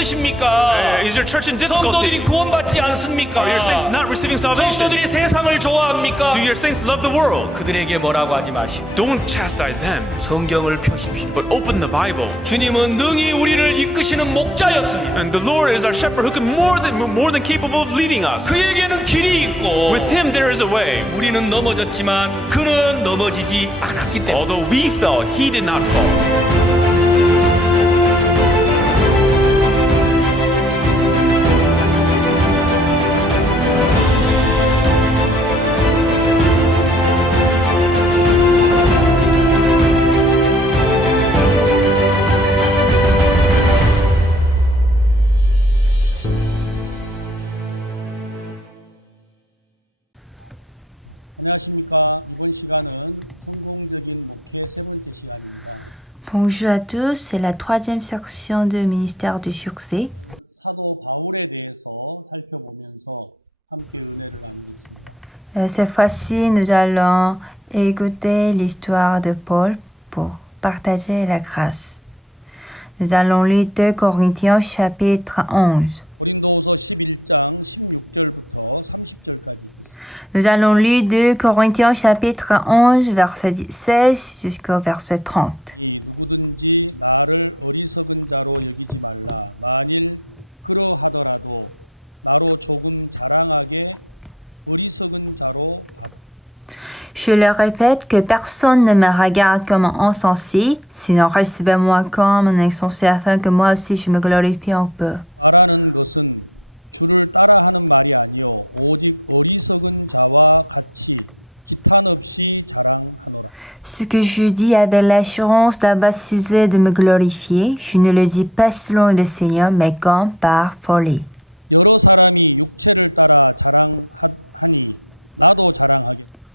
힘드십니까? Is your church in difficulty? 성도들이 구원받지 않습니까? Are your saints not receiving salvation? 성도들이 세상을 좋아합니까? Do your saints love the world? 그들에게 뭐라고 하지 마시고 Don't chastise them, 성경을 펴십시오. but open the Bible. 주님은 능히 우리를 이끄시는 목자였습니다. And the Lord is our shepherd who can more than capable of leading us. 그에게는 길이 있고 With Him there is a way. 우리는 넘어졌지만 그는 넘어지지 않았기 때문에 Although we fell, He did not fall. Bonjour à tous, c'est la troisième section de Ministère du Succès. Cette fois-ci, nous allons écouter l'histoire de Paul pour partager la grâce. Nous allons lire 2 Corinthiens chapitre 11. Nous allons lire 2 Corinthiens chapitre 11, verset 16 jusqu'au verset 30. Je le répète que personne ne me regarde comme un insensé, sinon recevez-moi comme un insensé afin que moi aussi je me glorifie un peu. Ce que je dis avec l'assurance d'avoir sujet de me glorifier, je ne le dis pas selon le Seigneur, mais comme par folie.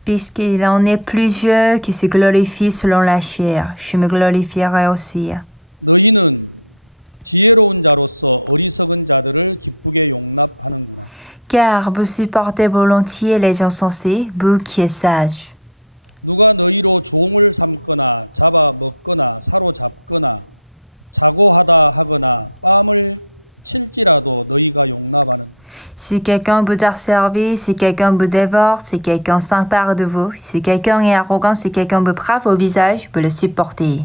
Puisqu'il en est plusieurs qui se glorifient selon la chair, je me glorifierai aussi. Car vous supportez volontiers les insensés, vous qui êtes sages. Si quelqu'un vous a servi, si quelqu'un vous dévore, si quelqu'un s'empare de vous, si quelqu'un est arrogant, si quelqu'un vous frappe au visage, vous le supportez.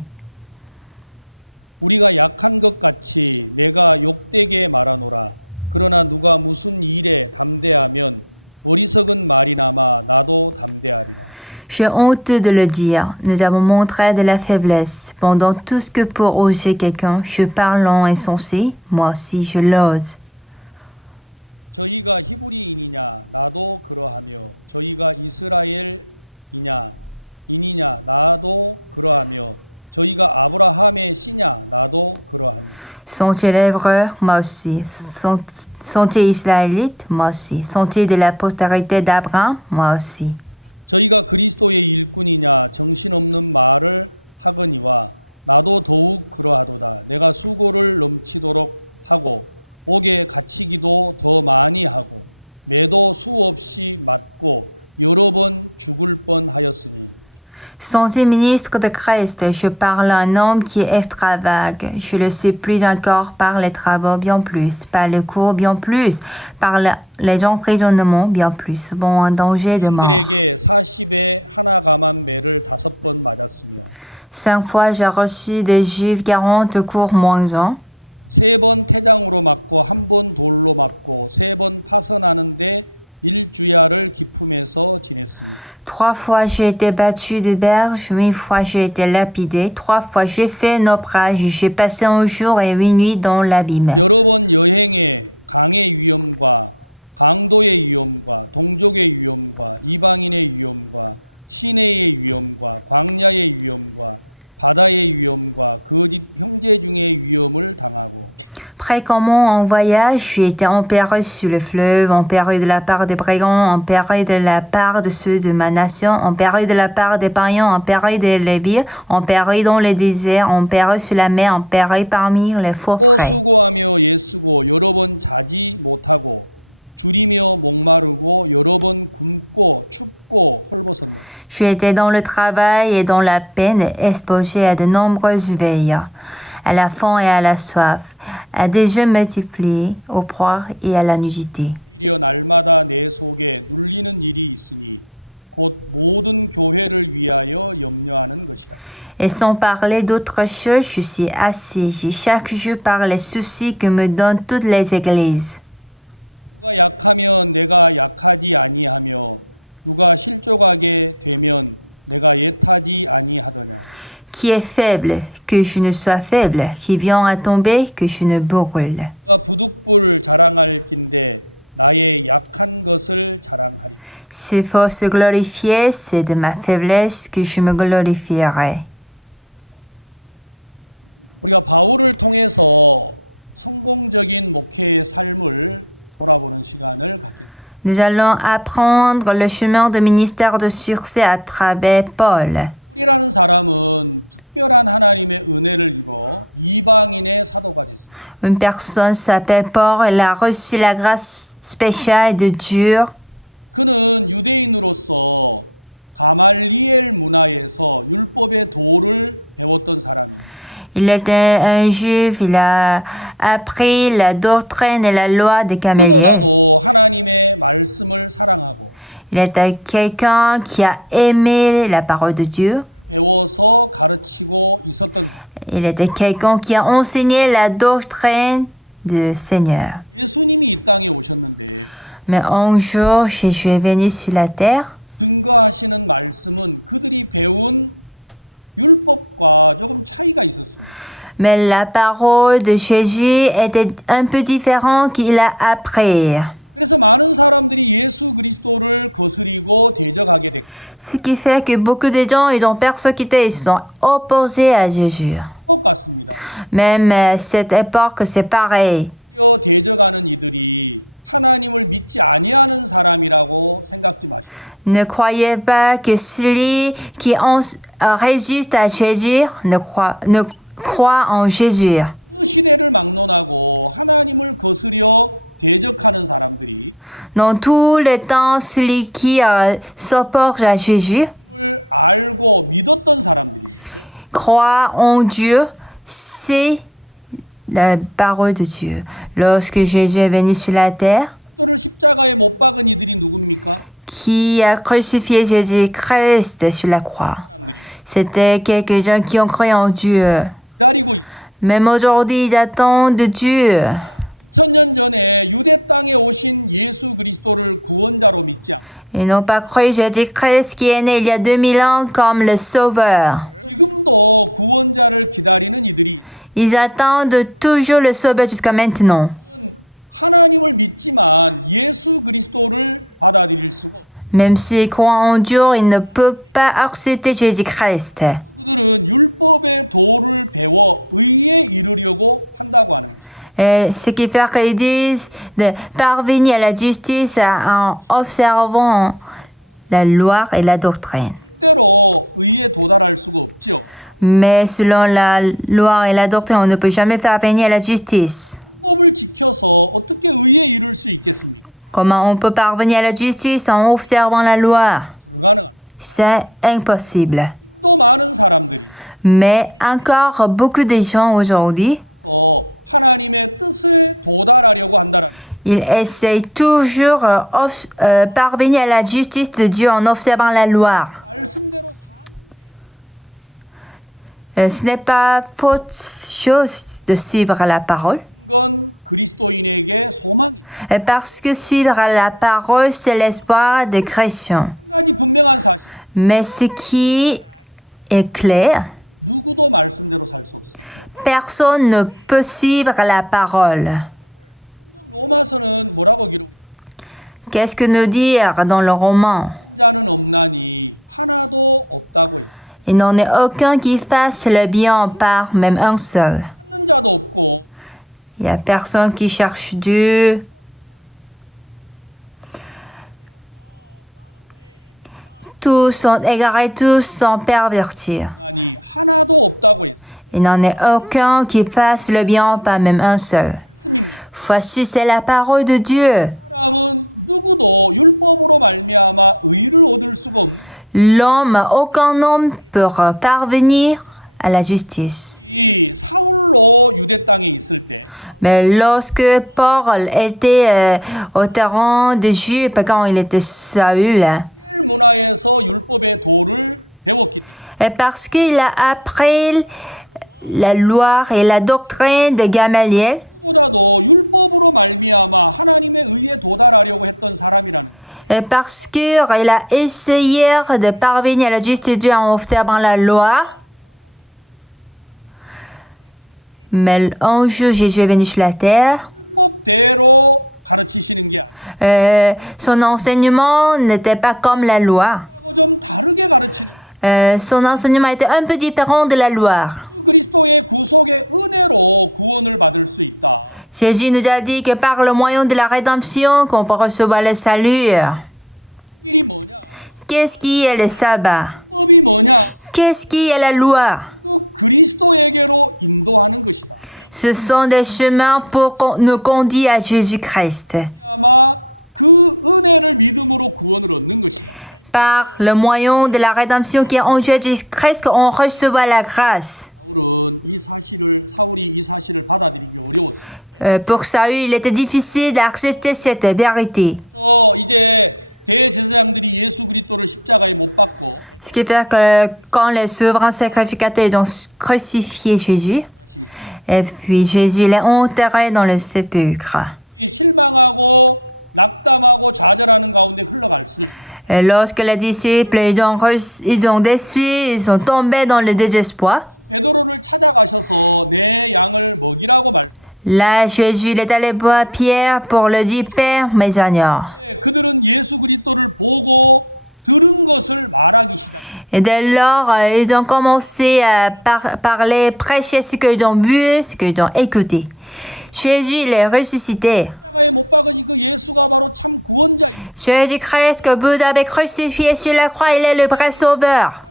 J'ai honte de le dire, nous avons montré de la faiblesse. Pendant tout ce que pour oser quelqu'un, je parle en insensé, moi aussi je l'ose. Sont-ils hébreux? Moi aussi. Sont-ils israélites? Moi aussi. Sont-ils de la postérité d'Abraham? Moi aussi. Sont-ils ministres de Christ? Je parle à un homme qui est extravague. Je le suis plus encore par les travaux, bien plus, par le cours, bien plus, par les emprisonnements, bien plus, souvent en danger de mort. 5 fois j'ai reçu des Juifs 40 cours moins 1. Trois fois j'ai été battu de berge, 8 fois j'ai été lapidé, 3 fois j'ai fait naufrage, j'ai passé un jour et 8 nuits dans l'abîme. fréquemment en voyage, j'ai été empéré sur le fleuve, empéré de la part des brigands, empéré de la part de ceux de ma nation, empéré de la part des païens, empéré des villes, empéré dans les déserts, empéré sur la mer, empéré parmi les faux frais. J'ai été dans le travail et dans la peine, exposé à de nombreuses veilles, à la faim et à la soif, à des jeux multipliés, au proie et à la nudité. Et sans parler d'autre chose, je suis assiégé chaque jour par les soucis que me donnent toutes les églises. Qui est faible, que je ne sois faible, qui vient à tomber, que je ne brûle. S'il faut se glorifier, c'est de ma faiblesse que je me glorifierai. Nous allons apprendre le chemin de ministère de succès à travers Paul. Une personne s'appelle Paul, elle a reçu la grâce spéciale de Dieu. Il était un juif, il a appris la doctrine et la loi de Gamaliel. Il était quelqu'un qui a aimé la parole de Dieu. Il était quelqu'un qui a enseigné la doctrine du Seigneur. Mais un jour, Jésus est venu sur la terre. Mais la parole de Jésus était un peu différente qu'il a appris. Ce qui fait que beaucoup de gens ils ont persécuté, ils sont opposés à Jésus. Même à cette époque, c'est pareil. Ne croyez pas que celui qui résiste à Jésus ne croit en Jésus. Dans tous les temps, celui qui s'oppose à Jésus croit en Dieu, c'est la parole de Dieu. Lorsque Jésus est venu sur la terre, qui a crucifié Jésus-Christ sur la croix, c'était quelques-uns qui ont cru en Dieu. Même aujourd'hui, ils attendent de Dieu. Ils n'ont pas cru Jésus-Christ qui est né il y a 2000 ans comme le Sauveur. Ils attendent toujours le Sauveur jusqu'à maintenant. Même s'ils croient en Dieu, ils ne peuvent pas accepter Jésus-Christ. Et ce qui fait qu'ils disent de parvenir à la justice en observant la loi et la doctrine. Mais selon la loi et la doctrine, on ne peut jamais faire venir à la justice. Comment on peut parvenir à la justice en observant la loi? C'est impossible. Mais encore beaucoup de gens aujourd'hui, ils essayent toujours parvenir à la justice de Dieu en observant la loi. Ce n'est pas faute chose de suivre la parole. Parce que suivre la parole, c'est l'espoir des chrétiens. Mais ce qui est clair, personne ne peut suivre la parole. Qu'est-ce que nous dire dans le roman? Il n'en est aucun qui fasse le bien par même un seul. Il n'y a personne qui cherche Dieu. Tous sont égarés, tous sont pervertis. Il n'en est aucun qui fasse le bien, pas même un seul. Voici, c'est la parole de Dieu. Aucun homme peut parvenir à la justice. Mais lorsque Paul était au terrain de Jupe, quand il était Saül, et parce qu'il a appris la loi et la doctrine de Gamaliel, et parce qu'il a essayé de parvenir à la justice de Dieu en observant la loi, mais un jour Jésus est venu sur la terre. Son enseignement n'était pas comme la loi. Son enseignement était un peu différent de la loi. Jésus nous a dit que par le moyen de la rédemption qu'on peut recevoir le salut. Qu'est-ce qui est le sabbat? Qu'est-ce qui est la loi? Ce sont des chemins pour nous conduire à Jésus-Christ. Par le moyen de la rédemption qui est en Jésus-Christ, on reçoit la grâce. Pour Saül, il était difficile d'accepter cette vérité. Ce qui fait que quand les souverains sacrificateurs ont crucifié Jésus, et puis Jésus l'a enterré dans le sépulcre. Et lorsque les disciples ils ont déçu, ils sont tombés dans le désespoir. Là, Jésus est allé voir Pierre pour lui dire, Père, mes agneaux. Et dès lors, ils ont commencé à parler, prêcher ce qu'ils ont vu, ce qu'ils ont écouté. Jésus est ressuscité. Jésus-Christ que vous avez crucifié sur la croix, il est le vrai sauveur.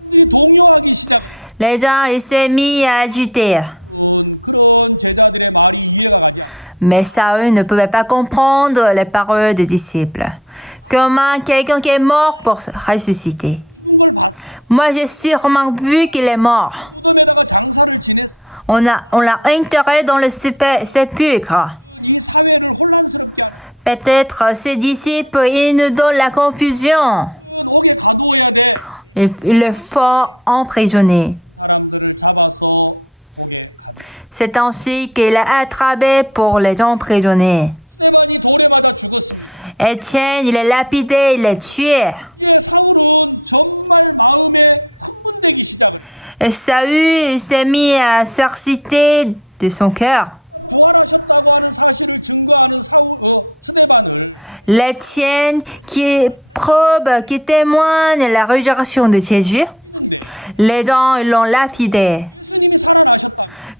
Les gens, ils s'est mis à agiter. Mais Saül ne pouvait pas comprendre les paroles des disciples. Comment quelqu'un qui est mort pour ressusciter? Moi, j'ai sûrement vu qu'il est mort. On l'a enterré dans le sépulcre. Peut-être ces disciples, ils nous donnent la confusion. Il le faut emprisonner. C'est ainsi qu'il a attrapé pour les emprisonner. Étienne, il est lapidé, il est tué. Et Saül s'est mis à s'exciter de son cœur. L'Étienne qui probe, qui témoigne la résurrection de Jésus, les gens l'ont lapidé.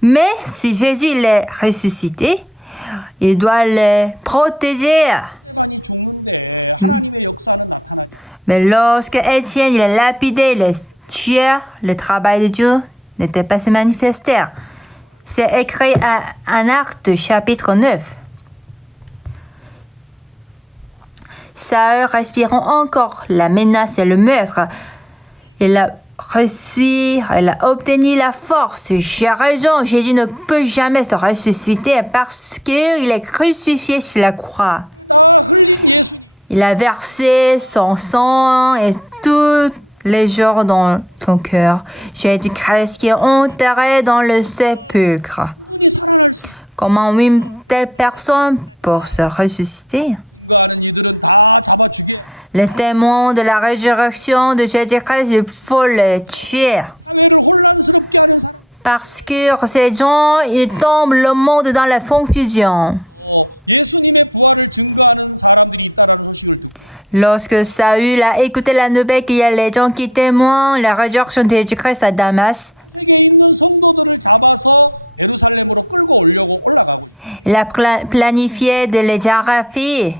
Mais si Jésus l'est ressuscité, il doit le protéger. Mais lorsque Étienne il est lapidé, il est tué, le travail de Dieu n'était pas se manifester. C'est écrit en Actes chapitre 9. Saül, respirant encore la menace et le meurtre, il a obtenu la force. J'ai raison, Jésus ne peut jamais se ressusciter parce qu'il est crucifié sur la croix. Il a versé son sang et tous les jours dans ton cœur. Jésus-Christ qui est enterré dans le sépulcre. Comment une telle personne peut se ressusciter? Les témoins de la résurrection de Jésus-Christ, il faut les tuer. Parce que ces gens, ils tombent le monde dans la confusion. Lorsque Saül a écouté la nouvelle qu'il y a les gens qui témoignent la résurrection de Jésus-Christ à Damas, Il a planifié de les attraper.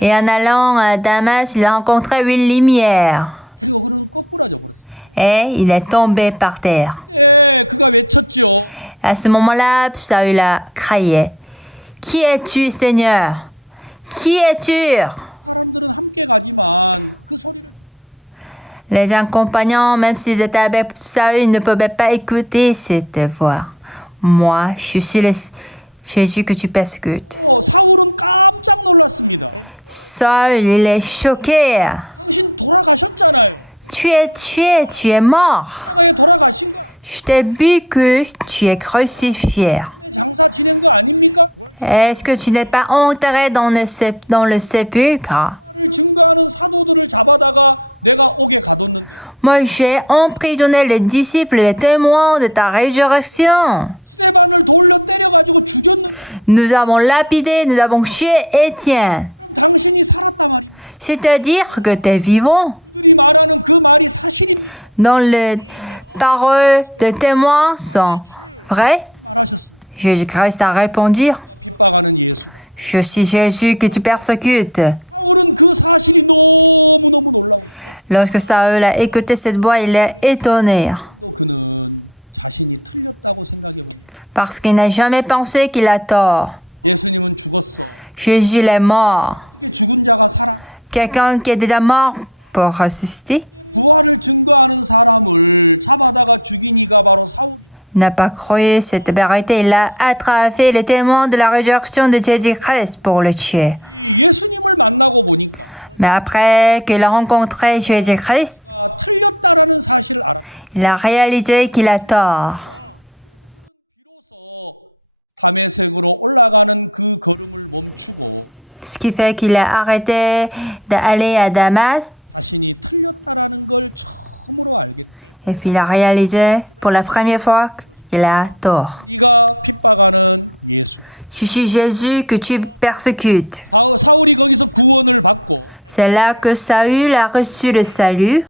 Et en allant à Damas, il a rencontré une lumière. Et il est tombé par terre. À ce moment-là, Saül a crié. « Qui es-tu, Seigneur? Qui es-tu » Les gens compagnons, même s'ils étaient avec Saül, ne pouvaient pas écouter cette voix. « Moi, je suis le Jésus que tu persécutes. » Saül, il est choqué. Tu es mort. Je t'ai vu que tu es crucifié. Est-ce que tu n'es pas enterré dans le sépulcre? Moi, j'ai emprisonné les disciples et les témoins de ta résurrection. Nous avons lapidé, nous avons tué Étienne. C'est-à-dire que tu es vivant. Dans les paroles de témoins sont vraies. Jésus-Christ a répondu. Je suis Jésus que tu persécutes. Lorsque Saül a écouté cette voix, il est étonné. Parce qu'il n'a jamais pensé qu'il a tort. Jésus est mort. Quelqu'un qui est déjà mort pour ressusciter. Il n'a pas cru cette vérité. Il a attrapé les témoins de la résurrection de Jésus-Christ pour le tuer. Mais après qu'il a rencontré Jésus-Christ, il a réalisé qu'il a tort. Ce qui fait qu'il a arrêté d'aller à Damas. Et puis il a réalisé pour la première fois qu'il a tort. Je suis Jésus que tu persécutes. C'est là que Saül a reçu le salut.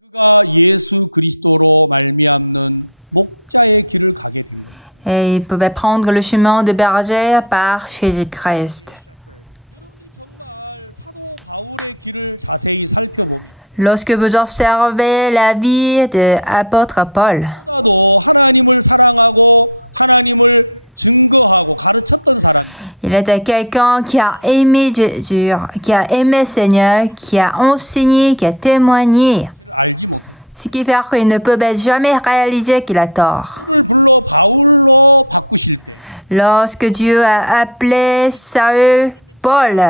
Et il pouvait prendre le chemin de berger par Jésus-Christ. Lorsque vous observez la vie de l'apôtre Paul, il était quelqu'un qui a aimé Jésus, qui a aimé le Seigneur, qui a enseigné, qui a témoigné. Ce qui fait qu'il ne pouvait jamais réaliser qu'il a tort. Lorsque Dieu a appelé Saül Paul,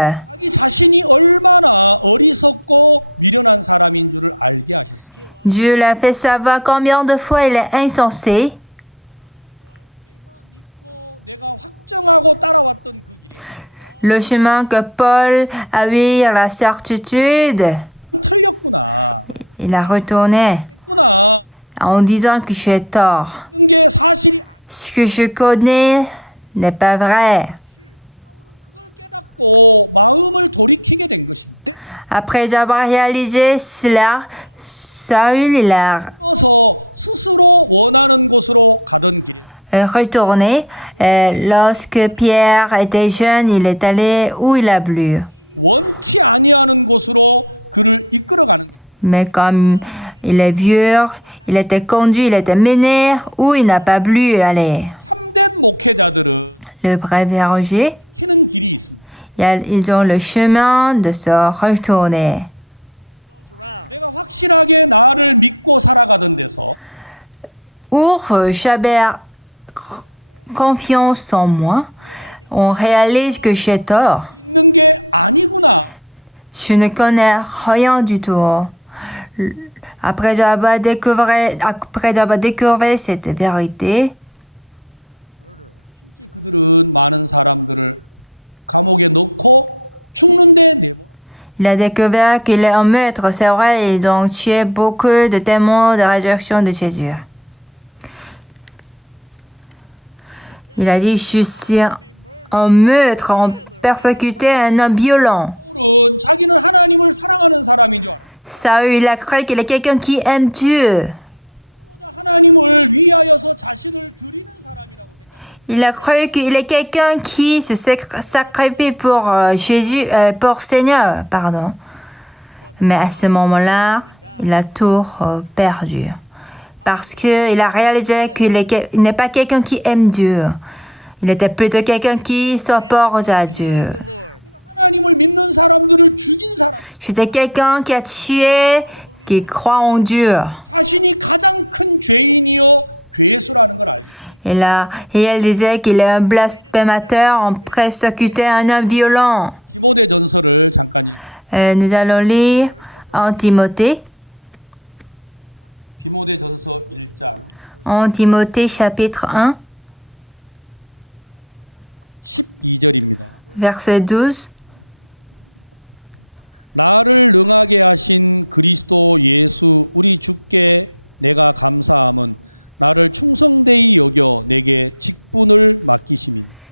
Dieu l'a fait savoir combien de fois il est insensé. Le chemin que Paul a eu la certitude, il a retourné en disant que j'ai tort. Ce que je connais n'est pas vrai. Après avoir réalisé cela, Saül il a retourné. Lorsque Pierre était jeune, il est allé où il a plu. Mais comme il est vieux, il était conduit, il était mené où il n'a pas voulu aller. Le vrai berger, ils ont le chemin de se retourner. J'avais confiance en moi, on réalise que j'ai tort. Je ne connais rien du tout. Après avoir découvert cette vérité, il a découvert qu'il est un maître, c'est vrai, et donc tué beaucoup de témoins de la résurrection de Jésus. Il a dit, je suis un maître, on persécutait un homme violent. Saül, il a cru qu'il est quelqu'un qui aime Dieu. Il a cru qu'il est quelqu'un qui se sacrifie pour Jésus, pour Seigneur, pardon. Mais à ce moment-là, il a tout perdu. Parce qu'il a réalisé qu'il n'est pas quelqu'un qui aime Dieu. Il était plutôt quelqu'un qui s'opporte à Dieu. J'étais quelqu'un qui a tué, qui croit en Dieu. Et elle disait qu'il est un blasphémateur, on persécutait un homme violent. Nous allons lire en Timothée. En Timothée chapitre 1, verset 12.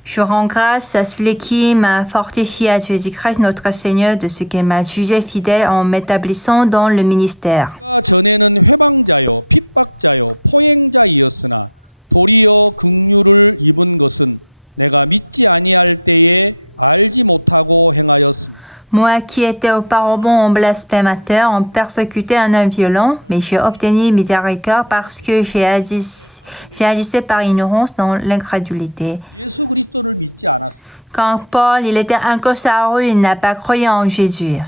Je rends grâce à celui qui m'a fortifié à Jésus-Christ notre Seigneur de ce qu'il m'a jugé fidèle en m'établissant dans le ministère. Moi qui étais auparavant un blasphémateur, on persécutait un homme violent, mais j'ai obtenu miséricorde parce que j'ai agi par ignorance dans l'incrédulité. Quand Paul, il était encore sur la rue, il n'a pas cru en Jésus.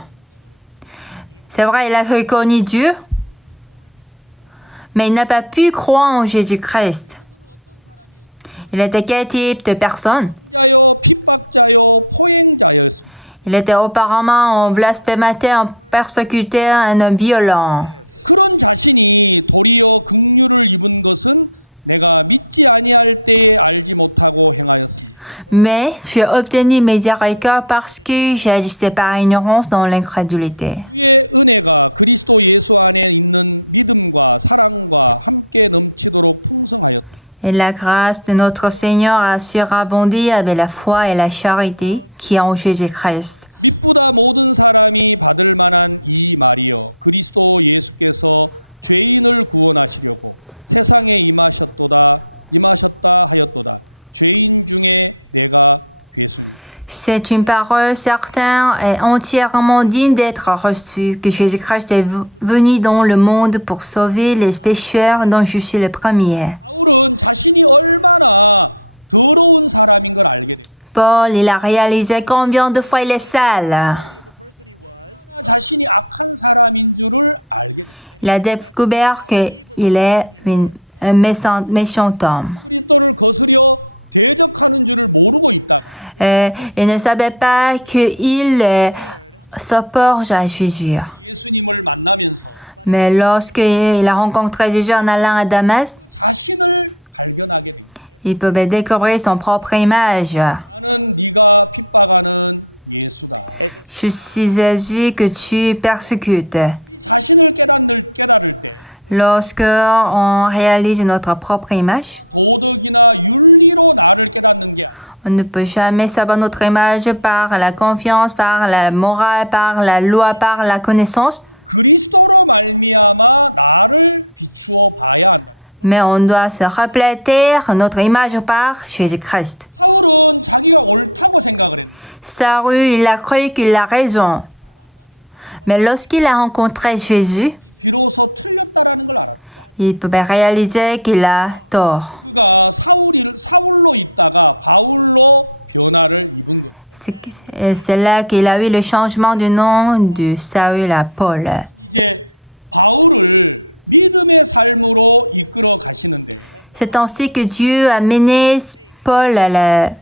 C'est vrai, il a reconnu Dieu, mais il n'a pas pu croire en Jésus-Christ. Il était quel type de personne? Il était auparavant un blasphémateur, un persécuteur, un homme violent. Mais j'ai obtenu miséricorde parce que j'agissais par ignorance dans l'incrédulité. Et la grâce de notre Seigneur a surabondé avec la foi et la charité qui est en Jésus-Christ. C'est une parole certaine et entièrement digne d'être reçue, que Jésus-Christ est venu dans le monde pour sauver les pécheurs dont je suis le premier. Paul, il a réalisé combien de fois il est sale. Il a découvert qu'il est un méchant homme. Il ne savait pas qu'il s'opporte à Jésus. Mais lorsqu'il a rencontré Jésus en allant à Damas, il pouvait découvrir son propre image. Je suis Jésus que tu persécutes. Lorsque on réalise notre propre image, on ne peut jamais savoir notre image par la confiance, par la morale, par la loi, par la connaissance. Mais on doit se refléter notre image par Jésus-Christ. Saül, il a cru qu'il a raison. Mais lorsqu'il a rencontré Jésus, il pouvait réaliser qu'il a tort. C'est là qu'il a eu le changement du nom de Saül à Paul. C'est ainsi que Dieu a mené Paul à la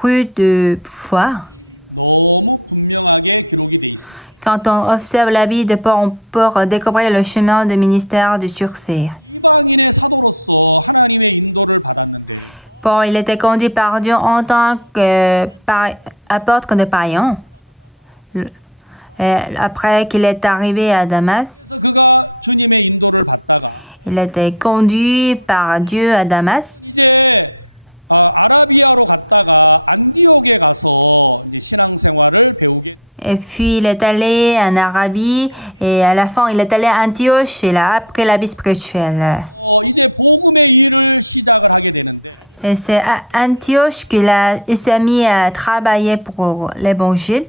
rue de foi. Quand on observe la vie de Paul, on peut découvrir le chemin du ministère du succès. Paul, il était conduit par Dieu en tant qu'apôtre de païens. Après qu'il est arrivé à Damas, il était conduit par Dieu à Damas. Et puis il est allé en Arabie et à la fin il est allé à Antioche et il a appris la vie spirituelle. Et c'est à Antioche il s'est mis à travailler pour l'évangile.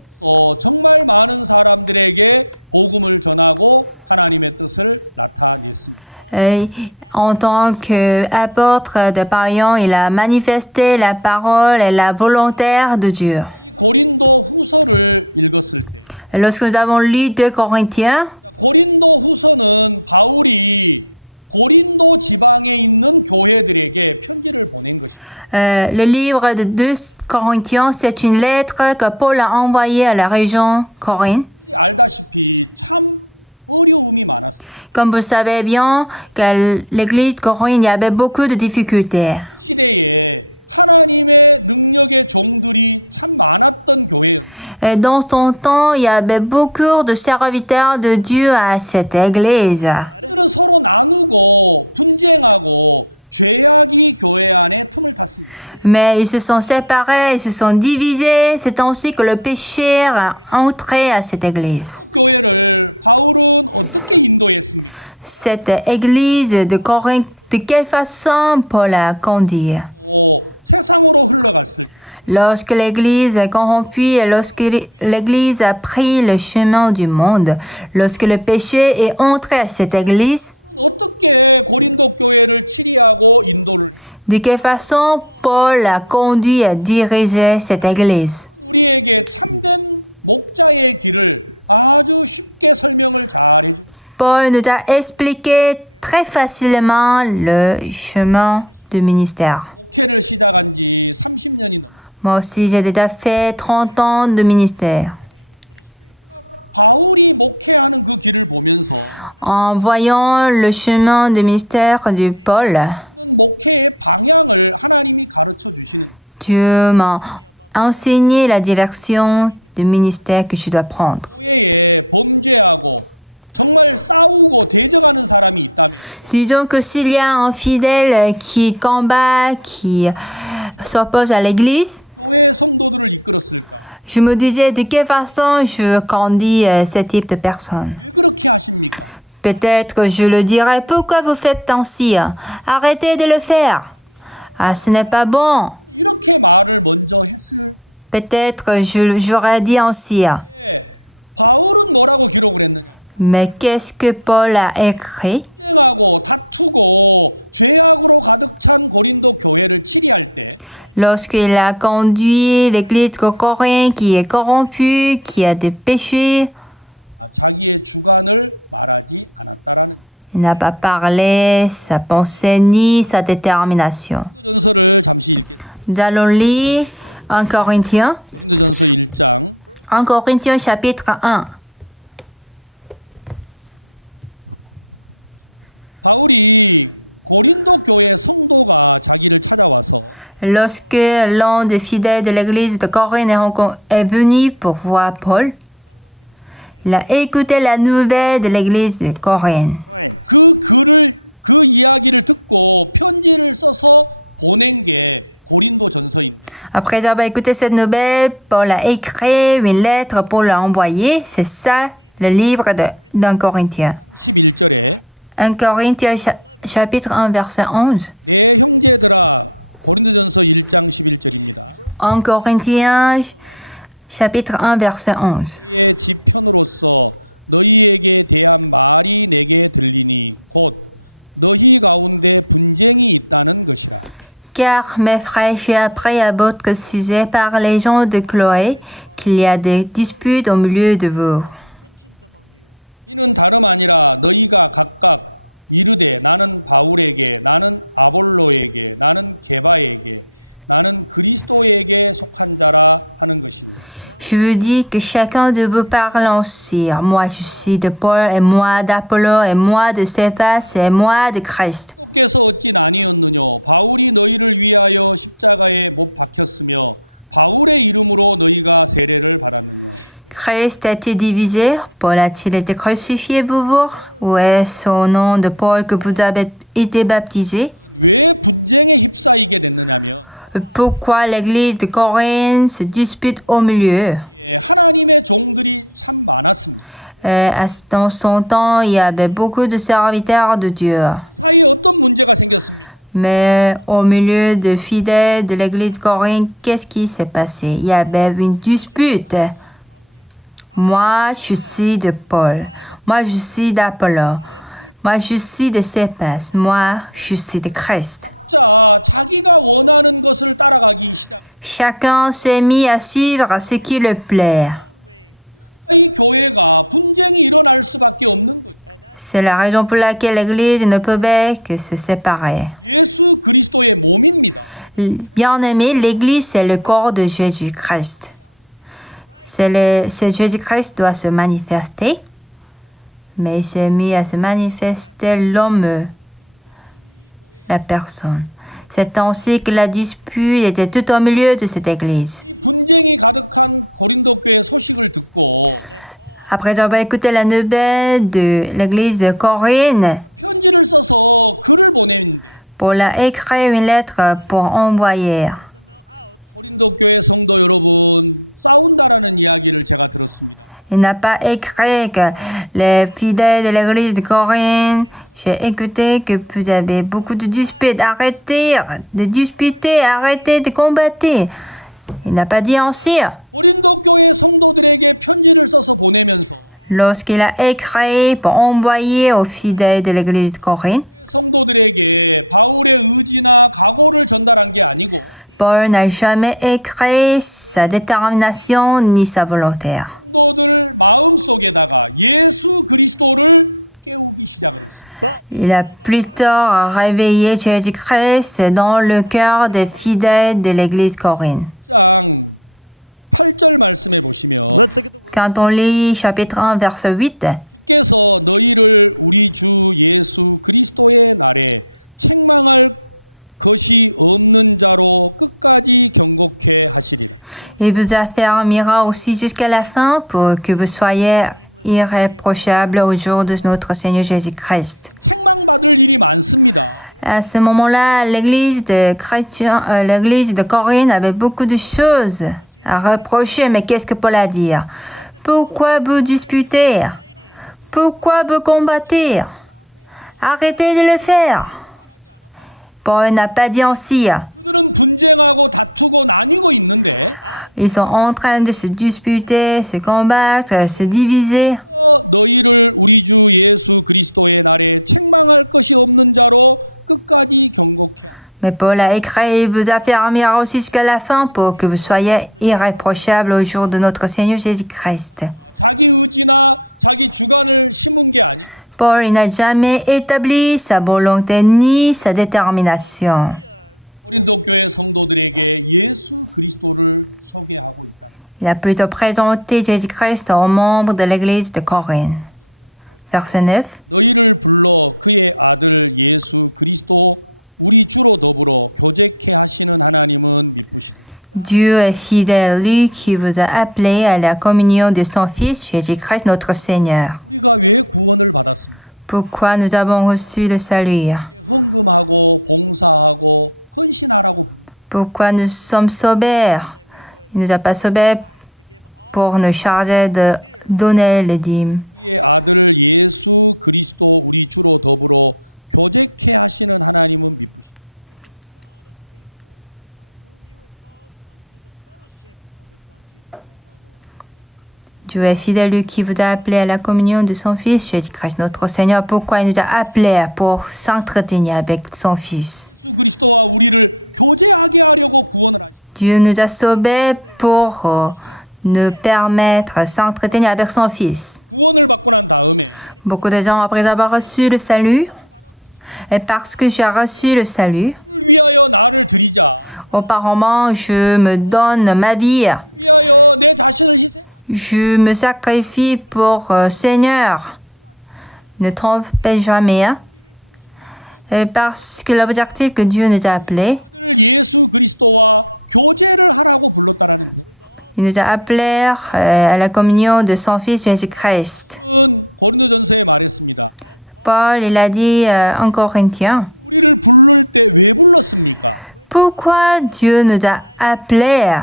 En tant qu'apôtre de païens, il a manifesté la parole et la volonté de Dieu. Lorsque nous avons lu 2 Corinthiens, le livre de 2 Corinthiens, c'est une lettre que Paul a envoyée à la région Corinthe. Comme vous savez bien, que l'église de Corinthe, il y avait beaucoup de difficultés. Et dans son temps, il y avait beaucoup de serviteurs de Dieu à cette église. Mais ils se sont séparés, ils se sont divisés. C'est ainsi que le péché est entré à cette église. Cette église de Corinthe, de quelle façon Paul a conduit? Lorsque l'église est corrompue et lorsque l'église a pris le chemin du monde, lorsque le péché est entré à cette église, de quelle façon Paul a conduit à diriger cette église? Paul nous a expliqué très facilement le chemin du ministère. Moi aussi, j'ai déjà fait 30 ans de ministère. En voyant le chemin du ministère de Paul, Dieu m'a enseigné la direction du ministère que je dois prendre. Disons que s'il y a un fidèle qui combat, qui s'oppose à l'église, je me disais de quelle façon je conduis ce type de personne. Peut-être que je le dirais, pourquoi vous faites ainsi? Arrêtez de le faire. Ah, ce n'est pas bon. Peut-être j'aurais dit ainsi. Mais qu'est-ce que Paul a écrit? Lorsqu'il a conduit l'église de Corinthe qui est corrompue, qui a des péchés, il n'a pas parlé sa pensée ni sa détermination. Nous allons lire 1 Corinthiens chapitre 1. Lorsque l'un des fidèles de l'église de Corinthe est venu pour voir Paul, il a écouté la nouvelle de l'église de Corinthe. Après avoir écouté cette nouvelle, Paul a écrit une lettre pour l'envoyer. C'est ça le livre d'un Corinthien. 1 Corinthiens chapitre 1 verset 11. 1 Corinthiens chapitre 1 verset 11. Car, mes frères, j'ai appris à votre sujet par les gens de Chloé qu'il y a des disputes au milieu de vous. Je vous dis que chacun de vous parle ainsi. Moi, je suis de Paul, et moi d'Apollo, et moi de Céphas, et moi de Christ. Christ a-t-il divisé? Paul a-t-il été crucifié pour vous? Ou est-ce au nom de Paul que vous avez été baptisé? Pourquoi l'église de Corinthe se dispute au milieu? Dans son temps, il y avait beaucoup de serviteurs de Dieu. Mais au milieu de fidèles de l'église de Corinthe, qu'est-ce qui s'est passé? Il y avait une dispute. Moi, je suis de Paul. Moi, je suis d'Apollo. Moi, je suis de Céphas. Moi, je suis de Christ. Chacun s'est mis à suivre ce qui le plaît. C'est la raison pour laquelle l'Église ne pouvait que se séparer. Bien-aimé, l'Église, c'est le corps de Jésus-Christ. C'est Jésus-Christ doit se manifester, mais il s'est mis à se manifester l'homme, la personne. C'est ainsi que la dispute était tout au milieu de cette Église. Après avoir écouté la nouvelle de l'église de Corinthe, Paul a écrit une lettre pour envoyer. Il n'a pas écrit que les fidèles de l'église de Corinthe, j'ai écouté que vous avez beaucoup de disputes, arrêtez de disputer, arrêtez de combattre. Il n'a pas dit ainsi. Lorsqu'il a écrit pour envoyer aux fidèles de l'église de Corinthe, Paul n'a jamais écrit sa détermination ni sa volonté. Il a plutôt réveillé Jésus-Christ dans le cœur des fidèles de l'église de Corinthe. Quand on lit chapitre 1, verset 8, il vous affermira aussi jusqu'à la fin pour que vous soyez irréprochables au jour de notre Seigneur Jésus-Christ. À ce moment-là, l'église de Corinthe avait beaucoup de choses à reprocher, mais qu'est-ce que Paul a dit? Pourquoi vous disputez? Pourquoi vous combattez? Arrêtez de le faire. Paul n'a pas dit ainsi. Ils sont en train de se disputer, se combattre, se diviser. Mais Paul a écrit, il vous affermira aussi jusqu'à la fin pour que vous soyez irréprochables au jour de notre Seigneur Jésus-Christ. Paul n'a jamais établi sa volonté ni sa détermination. Il a plutôt présenté Jésus-Christ aux membres de l'église de Corinthe. Verset 9. Dieu est fidèle, lui qui vous a appelé à la communion de son Fils, Jésus-Christ notre Seigneur. Pourquoi nous avons reçu le salut? Pourquoi nous sommes sauvés? Il ne nous a pas sauvés pour nous charger de donner les dîmes. Dieu est fidèle, lui qui vous a appelé à la communion de son Fils, Jésus-Christ notre Seigneur. Pourquoi il nous a appelés pour s'entretenir avec son Fils? Dieu nous a sauvés pour nous permettre de s'entretenir avec son Fils. Beaucoup de gens, après avoir reçu le salut, et parce que j'ai reçu le salut, auparavant, je me donne ma vie. Je me sacrifie pour Seigneur. Ne trompez jamais. Parce que l'objectif que Dieu nous a appelés, il nous a appelés à la communion de son Fils Jésus-Christ. Paul, il a dit en Corinthiens, pourquoi Dieu nous a appelés?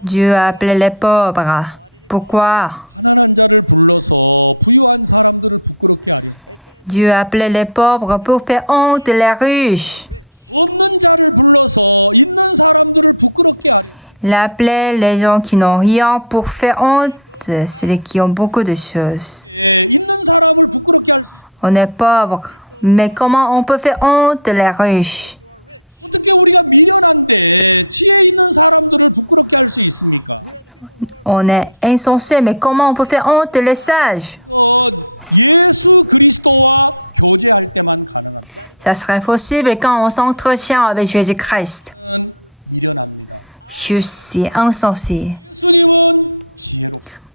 Dieu a appelé les pauvres. Pourquoi? Dieu appelait les pauvres pour faire honte les riches. Il appelait les gens qui n'ont rien pour faire honte ceux qui ont beaucoup de choses. On est pauvre, mais comment on peut faire honte les riches? On est insensé, mais comment on peut faire honte les sages? Ça serait possible quand on s'entretient avec Jésus-Christ. Je suis insensé.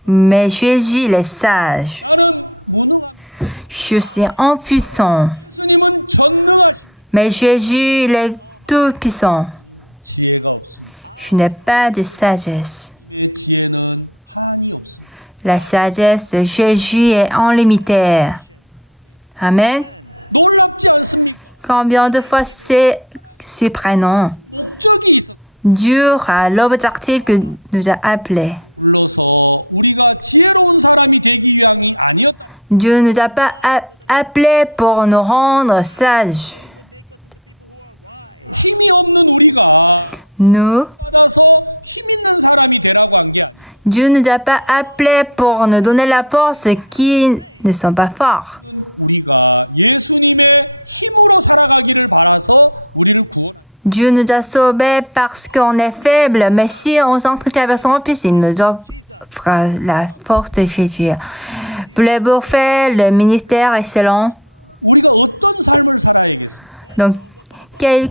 Mais Jésus il est sage. Je suis impuissant. Mais Jésus il est tout-puissant. Je n'ai pas de sagesse. La sagesse de Jésus est illimitée. Amen. Combien de fois c'est surprenant. Dieu a l'objectif que nous a appelés. Dieu ne nous a pas appelés pour nous rendre sages. Dieu ne nous a pas appelés pour nous donner la force qui ne sont pas forts. Dieu nous a sauvés parce qu'on est faible, mais si on s'entretient avec son Fils, il nous offre la force de Jésus. Voulez-vous faire le ministère excellent? Donc, quelle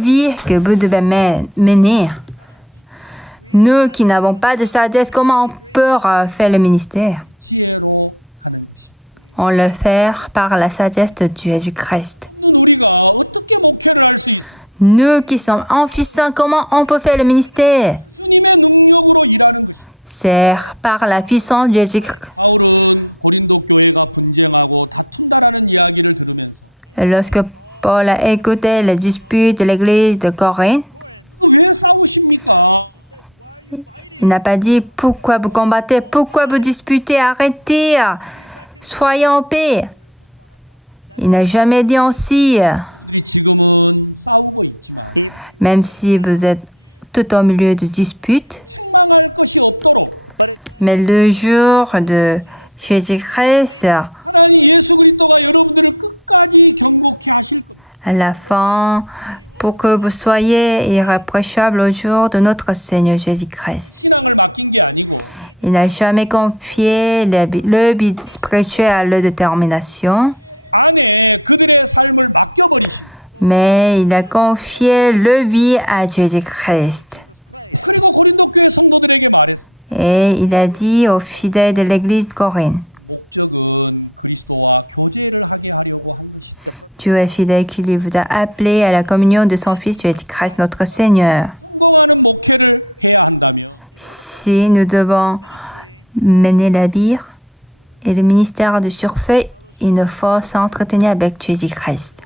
vie que vous devez mener? Nous qui n'avons pas de sagesse, comment on peut faire le ministère? On le fait par la sagesse de Jésus-Christ. Nous qui sommes impuissants, comment on peut faire le ministère? C'est par la puissance de Jésus-Christ. Lorsque Paul a écouté les disputes de l'église de Corinthe, il n'a pas dit « Pourquoi vous combattez? Pourquoi vous disputez? Arrêtez! Soyez en paix !» Il n'a jamais dit ainsi. Même si vous êtes tout au milieu de disputes. Mais le jour de Jésus-Christ, à la fin, pour que vous soyez irréprochables au jour de notre Seigneur Jésus-Christ. Il n'a jamais confié le but spirituel à la détermination, mais il a confié le vie à Jésus-Christ. Et il a dit aux fidèles de l'église de Corinthe, Dieu est fidèle qui lui vous a appelé à la communion de son Fils Jésus-Christ notre Seigneur. Si nous devons mener la vie et le ministère de succès, il nous faut s'entretenir avec Jésus-Christ.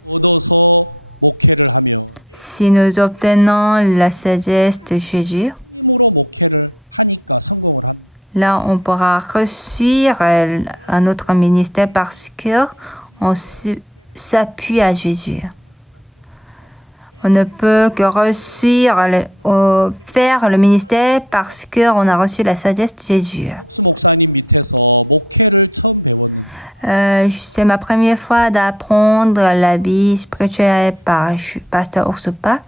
Si nous obtenons la sagesse de Jésus, là on pourra réussir un autre ministère parce qu'on s'appuie à Jésus. On ne peut que réussir faire le ministère parce qu'on a reçu la sagesse de Jésus. C'est ma première fois d'apprendre la vie spirituelle par Pasteur Ursupa.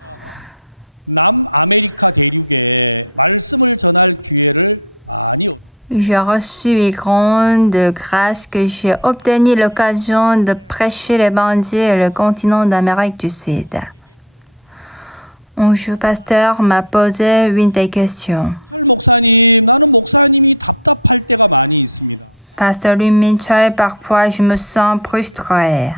J'ai reçu une grande grâce que j'ai obtenu l'occasion de prêcher l'évangile sur le continent d'Amérique du Sud. Un jour, pasteur m'a posé une des questions. Pasteur Luminchai, parfois je me sens frustré.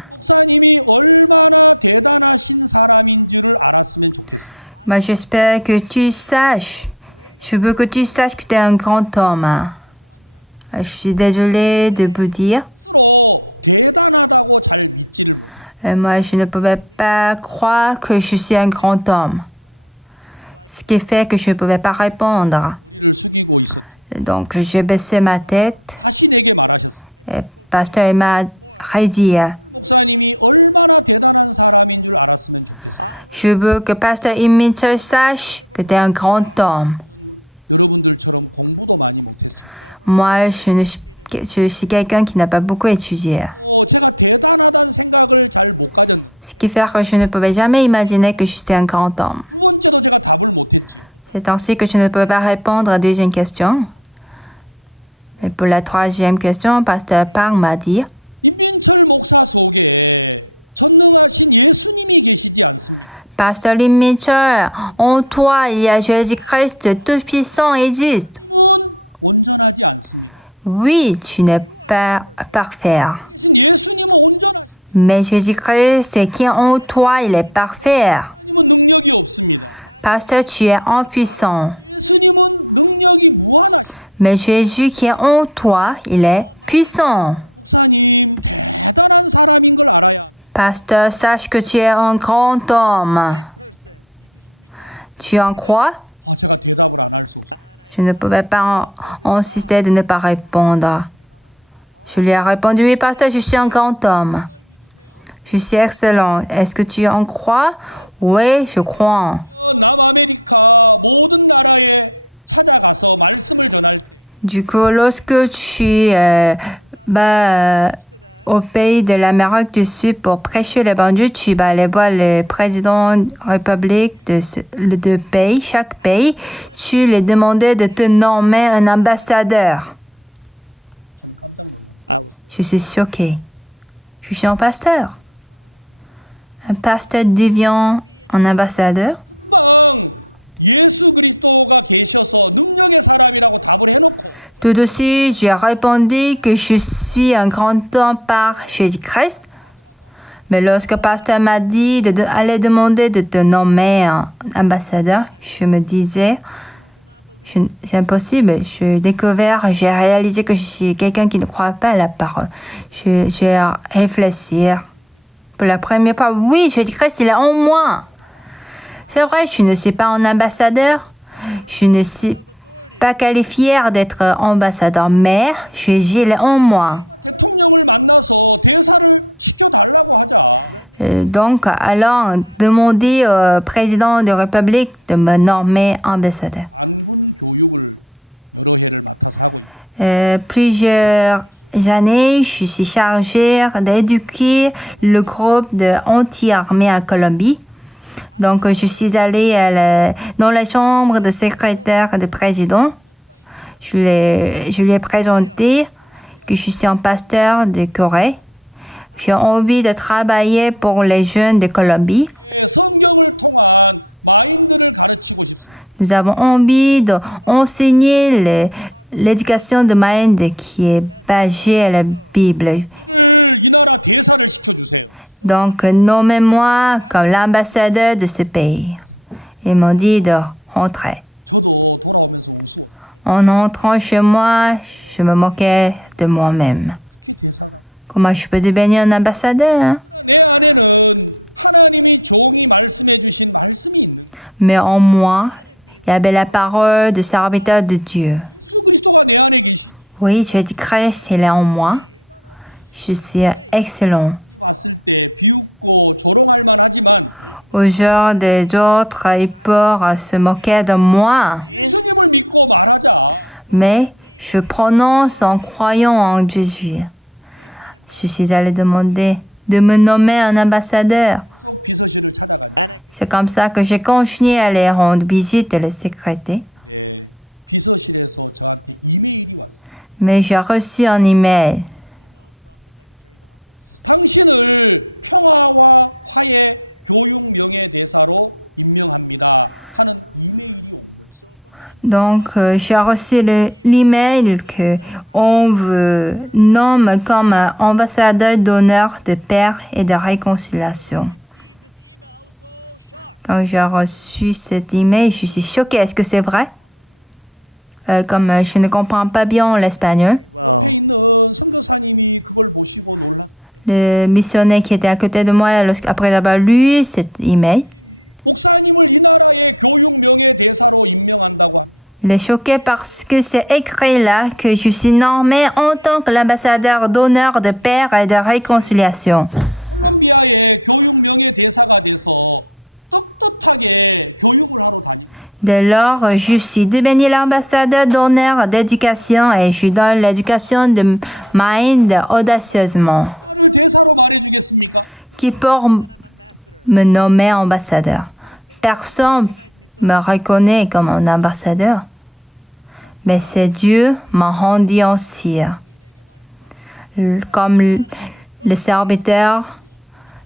Mais j'espère que tu saches. Je veux que tu saches que tu es un grand homme. Je suis désolée de vous dire. Moi, je ne pouvais pas croire que je suis un grand homme. Ce qui fait que je ne pouvais pas répondre. Donc, j'ai baissé ma tête. Et le pasteur m'a redit, Je veux que Pasteur Imiter sache que tu es un grand homme. Moi, je suis quelqu'un qui n'a pas beaucoup étudié. Ce qui fait que je ne pouvais jamais imaginer que j'étais un grand homme. C'est ainsi que je ne peux pas répondre à la deuxième question. Mais pour la troisième question, Pasteur Park m'a dit: Pasteur Limiter, en toi, il y a Jésus-Christ tout-puissant existe. Oui, tu n'es pas parfait. Mais Jésus-Christ, qui est en toi, il est parfait. Pasteur, tu es impuissant. Mais Jésus qui est en toi, il est puissant. Pasteur, sache que tu es un grand homme. Tu en crois? Je ne pouvais pas insister de ne pas répondre. Je lui ai répondu: oui, pasteur, je suis un grand homme. Je suis excellent. Est-ce que tu en crois? Oui, je crois. Du coup, lorsque tu au pays de l'Amérique du Sud pour prêcher l'évangile, tu vas aller voir le président de la République de pays, chaque pays. Tu lui demandais de te nommer un ambassadeur. Je suis choquée. Je suis un pasteur. Un pasteur devient un ambassadeur. Tout de suite, j'ai répondu que je suis un grand homme par Jésus-Christ. Mais lorsque pasteur m'a dit d'aller demander de te nommer un ambassadeur, je me disais, c'est impossible. J'ai découvert, j'ai réalisé que je suis quelqu'un qui ne croit pas à la parole. J'ai réfléchi. Pour la première fois, oui, Jésus-Christ, il est en moi. C'est vrai, je ne suis pas un ambassadeur. Je ne suis pas qualifié d'être ambassadeur, mais Jésus est en moi. Donc, alors, demander au président de la République de me nommer ambassadeur. Plusieurs années, je suis chargée d'éduquer le groupe de anti-armée à Colombie. Donc, je suis allée dans la chambre de secrétaire du président. Je lui ai présenté que je suis un pasteur de Corée. J'ai envie de travailler pour les jeunes de Colombie. Nous avons envie d'enseigner l'éducation de Mind qui est basée à la Bible. Donc, nommez-moi comme l'ambassadeur de ce pays. Ils m'ont dit de rentrer. En entrant chez moi, je me moquais de moi-même. Comment je peux devenir un ambassadeur, hein? Mais en moi, il y avait la parole de serviteur de Dieu. Oui, Jésus-Christ, il est en moi. Je suis excellent. Au genre des autres, ils peuvent se moquer de moi. Mais je prononce en croyant en Jésus. Je suis allée demander de me nommer un ambassadeur. C'est comme ça que j'ai continué à aller rendre visite à le secrétaire. Mais j'ai reçu un email. Donc, j'ai reçu l'email qu'on me nomme comme ambassadeur d'honneur de paix et de réconciliation. Quand j'ai reçu cet email, je suis choquée. Est-ce que c'est vrai? Comme je ne comprends pas bien l'espagnol. Le missionnaire qui était à côté de moi, après avoir lu cet email, il est choqué parce que c'est écrit là que je suis nommé en tant que l'ambassadeur d'honneur de paix et de réconciliation. Dès lors, je suis devenu l'ambassadeur d'honneur d'éducation et je donne l'éducation de Mind audacieusement. Qui pour me nommer ambassadeur? Personne me reconnaît comme un ambassadeur. Mais c'est Dieu m'a rendu ainsi. Comme le serviteur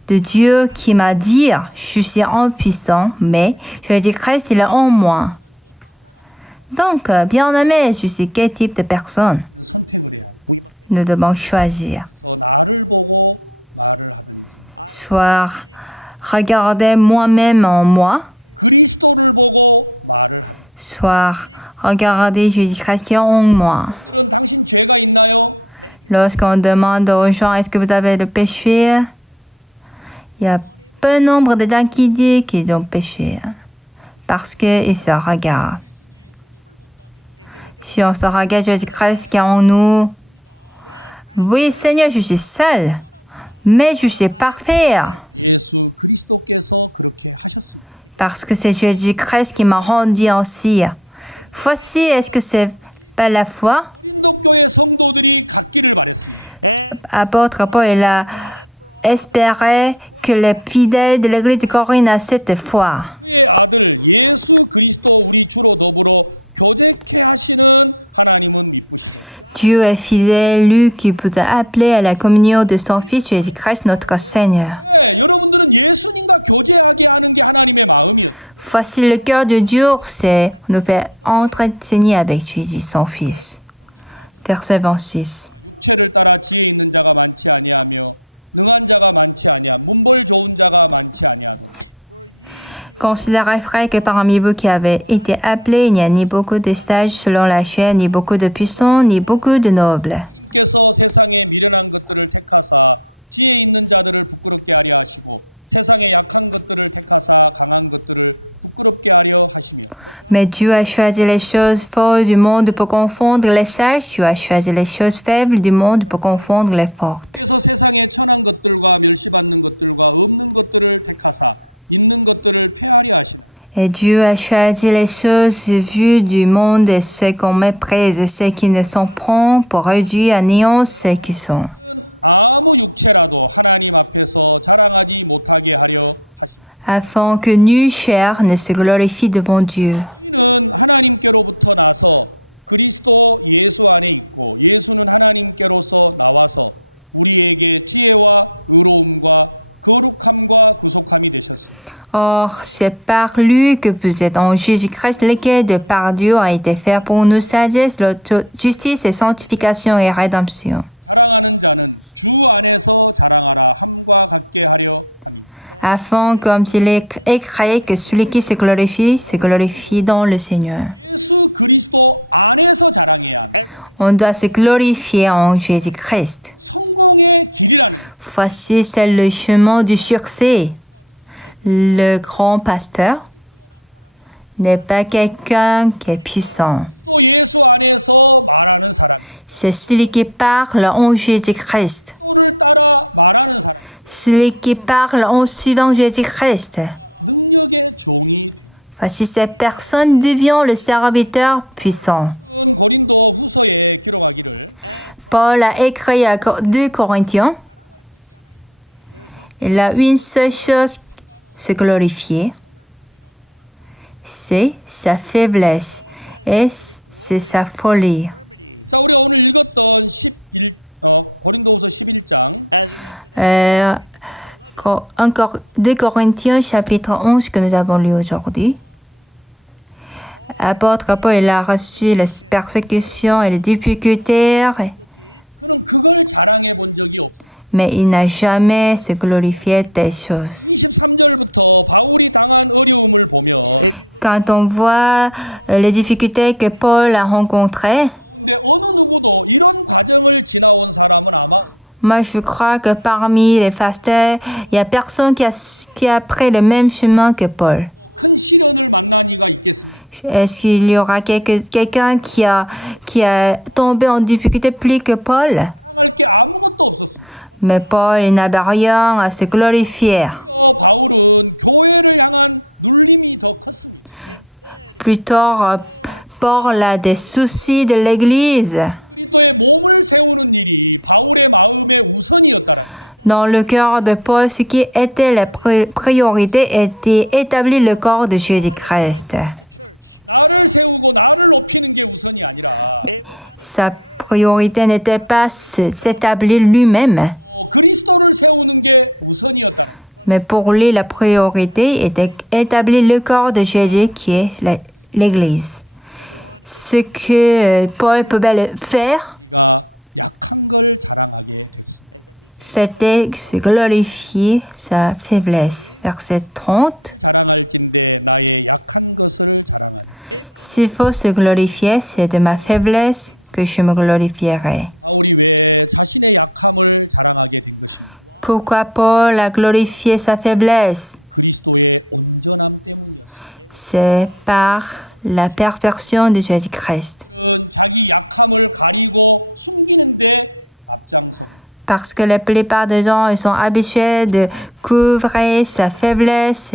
de Dieu qui m'a dit, je suis impuissant, mais Jésus-Christ, il est en moi. Donc, bien-aimé, je suis quel type de personne? Nous devons choisir. Soit regarder moi-même en moi, soit regarder Jésus-Christ en moi. Lorsqu'on demande aux gens, est-ce que vous avez le péché? Il y a peu nombre de gens qui disent qu'ils ont péché parce qu'ils se regardent. Si on se regarde Jésus-Christ qui est en nous, oui Seigneur, je suis seul, mais je suis parfait. Parce que c'est Jésus-Christ qui m'a rendu ainsi. Voici, est-ce que c'est pas la foi? Apôtre Paul, il a espéré que les fidèles de l'église de Corinthe aient cette foi. Dieu est fidèle, lui qui vous a appelé à la communion de son Fils Jésus-Christ notre Seigneur. Voici le cœur de Dieu, c'est nous faire entretenir avec Jésus, son Fils. Verset 26. Considérez, frères, que parmi vous qui avez été appelés, il n'y a ni beaucoup de sages selon la chair, ni beaucoup de puissants, ni beaucoup de nobles. Mais Dieu a choisi les choses fortes du monde pour confondre les sages. Dieu a choisi les choses faibles du monde pour confondre les fortes. Et Dieu a choisi les choses vues du monde et ceux qu'on méprise et ceux qui ne sont point pour réduire à néant ceux qui sont. Afin que nulle chair ne se glorifie devant Dieu. Or, c'est par lui que vous êtes en Jésus-Christ, lequel de par Dieu a été fait pour nous sagesse, justice et sanctification et rédemption. Afin, comme il est écrit, que celui qui se glorifie dans le Seigneur. On doit se glorifier en Jésus-Christ. Voici, c'est le chemin du succès. Le grand pasteur n'est pas quelqu'un qui est puissant. C'est celui qui parle en Jésus-Christ. Celui qui parle en suivant Jésus-Christ. Voici, cette personne devient le serviteur puissant. Paul a écrit à 2 Corinthiens. Il a une seule chose, se glorifier. C'est sa faiblesse et c'est sa folie. Encore 2 Corinthiens chapitre 11 que nous avons lu aujourd'hui. Apôtre Paul, il a reçu les persécutions et les difficultés, mais il n'a jamais se glorifié des choses. Quand on voit les difficultés que Paul a rencontrées, moi je crois que parmi les pasteurs, il n'y a personne qui a pris le même chemin que Paul. Est-ce qu'il y aura quelqu'un qui a tombé en difficulté plus que Paul? Mais Paul, il n'avait rien à se glorifier. plutôt parle des soucis de l'Église. Dans le cœur de Paul, ce qui était la priorité était établir le corps de Jésus-Christ. Sa priorité n'était pas s'établir lui-même. Mais pour lui, la priorité était établir le corps de Jésus qui est l'Église. Ce que Paul pouvait faire, c'était se glorifier sa faiblesse. Verset 30. S'il faut se glorifier, c'est de ma faiblesse que je me glorifierai. Pourquoi Paul a glorifié sa faiblesse? C'est par la perfection de Jésus-Christ. Parce que la plupart des gens ils sont habitués de couvrir sa faiblesse.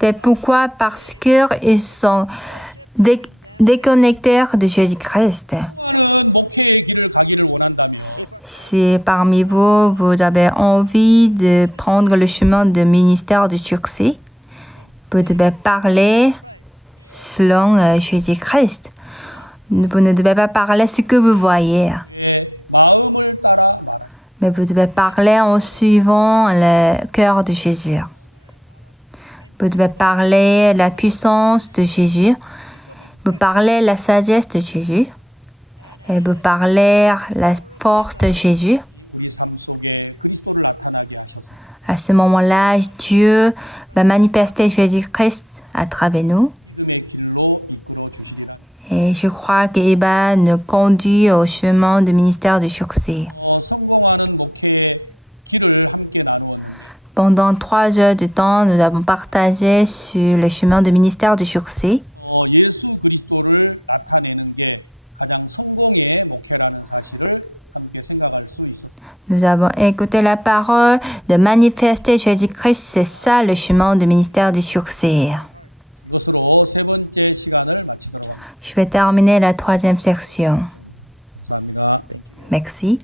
C'est pourquoi? Parce qu'ils sont déconnectés de Jésus-Christ. Si parmi vous, vous avez envie de prendre le chemin du ministère du succès, vous devez parler selon Jésus-Christ. Vous ne devez pas parler ce que vous voyez. Mais vous devez parler en suivant le cœur de Jésus. Vous devez parler la puissance de Jésus. Vous parlez la sagesse de Jésus. Et vous parlez la force de Jésus. À ce moment-là, Dieu va manifester Jésus-Christ à travers nous. Et je crois qu'il va nous conduire au chemin du ministère du succès. Pendant 3 heures de temps, nous avons partagé sur le chemin du ministère du succès. Nous avons écouté la parole de manifester Jésus-Christ. C'est ça le chemin du ministère du succès. Je vais terminer la 3e section. Merci.